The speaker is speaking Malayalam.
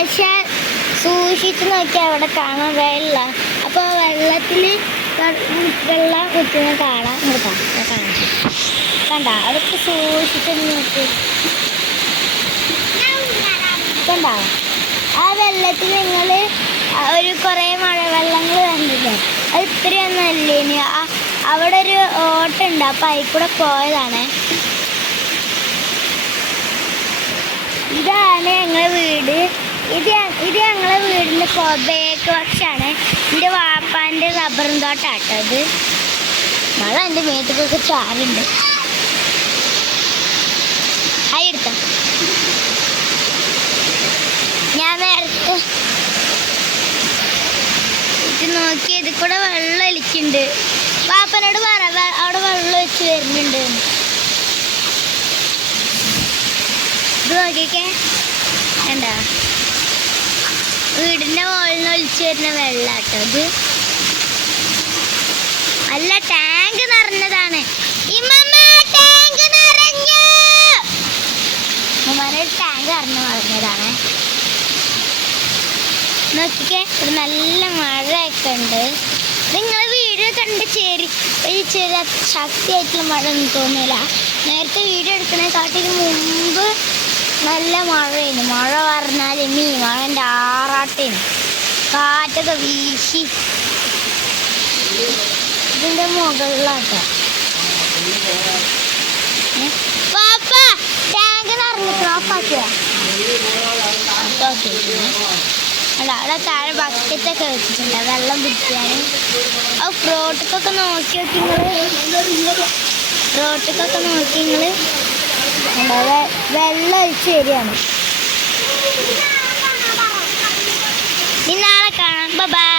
പക്ഷെ സൂക്ഷിച്ച് നോക്കിയാൽ അവിടെ കാണാൻ വെള്ളം. അപ്പോൾ വെള്ളത്തിൽ വെള്ളം കുത്തുന്ന കാണാം. കാണാം കണ്ട അതൊക്കെ സൂക്ഷിച്ച് നോക്കി കണ്ട. ആ വെള്ളത്തിൽ നിങ്ങൾ ഒരു കുറേ മഴവെള്ളങ്ങൾ കണ്ടില്ലേ? അത് ഇത്രയൊന്നും അല്ലേ. ഇനി അവിടെ ഒരു ഓട്ടുണ്ട്, അപ്പം അതിൽ കൂടെ പോയതാണ്. ഇതാണ് ഞങ്ങളെ വീട്. ഇത് ഞങ്ങളെ വീടിൻ്റെ ബേക്ക് പക്ഷാണ്. എൻ്റെ വാപ്പാൻ്റെ റബ്ബറും തോട്ടാട്ടോ ഇത്. മഴ എൻ്റെ മേത്തേക്കൊക്കെ ചാറുണ്ട്. എടുത്ത ഞാൻ നേരത്തെ ഇത് നോക്കി ഇതിൽ കൂടെ വെള്ളം ഒലിക്കുന്നുണ്ട്. വാപ്പനോട് പറ അവിടെ വെള്ളം ഒഴിച്ച് വരുന്നുണ്ട്. ഇത് നോക്കിക്കേ എന്താ വീടിൻ്റെ മുകളിൽ നിന്ന് ഒലിച്ച് വരുന്ന വെള്ളാട്ടോ ഇത്. അല്ല ടാങ്ക് നിറഞ്ഞതാണ്. ടാങ്ക് നിറഞ്ഞു. ഉമ്മാനൊരു ടാങ്ക് നിറഞ്ഞതാണ്. നോക്കിക്കേ ഒരു നല്ല മഴയൊക്കെ ഉണ്ട്. നിങ്ങൾ വീഡിയോ കണ്ട് ഒരു ചെറിയ ശക്തിയായിട്ടുള്ള മഴ ഒന്നും തോന്നില്ല. നേരത്തെ വീഡിയോ എടുക്കുന്നതിനെക്കാട്ടിന് മുമ്പ് നല്ല മഴയാണ്. മഴ പറഞ്ഞാൽ മഴൻ്റെ ആറാട്ടേന് കാറ്റൊക്കെ വീശി. ഇതിൻ്റെ മുകളിലാട്ടോ പാപ്പ ടാങ്ക് നിറഞ്ഞിട്ട് ഓഫാക്കിയ. അല്ല അവിടെ താഴെ ബക്കറ്റൊക്കെ വെച്ചിട്ടുണ്ട് വെള്ളം പിടിക്കാൻ. ആ റോട്ടിക്കൊക്കെ നോക്കി നിങ്ങൾ വെള്ളം ഒഴിച്ച് വരികയാണ്. ഇനി നാളെ കാണാം. ബൈ.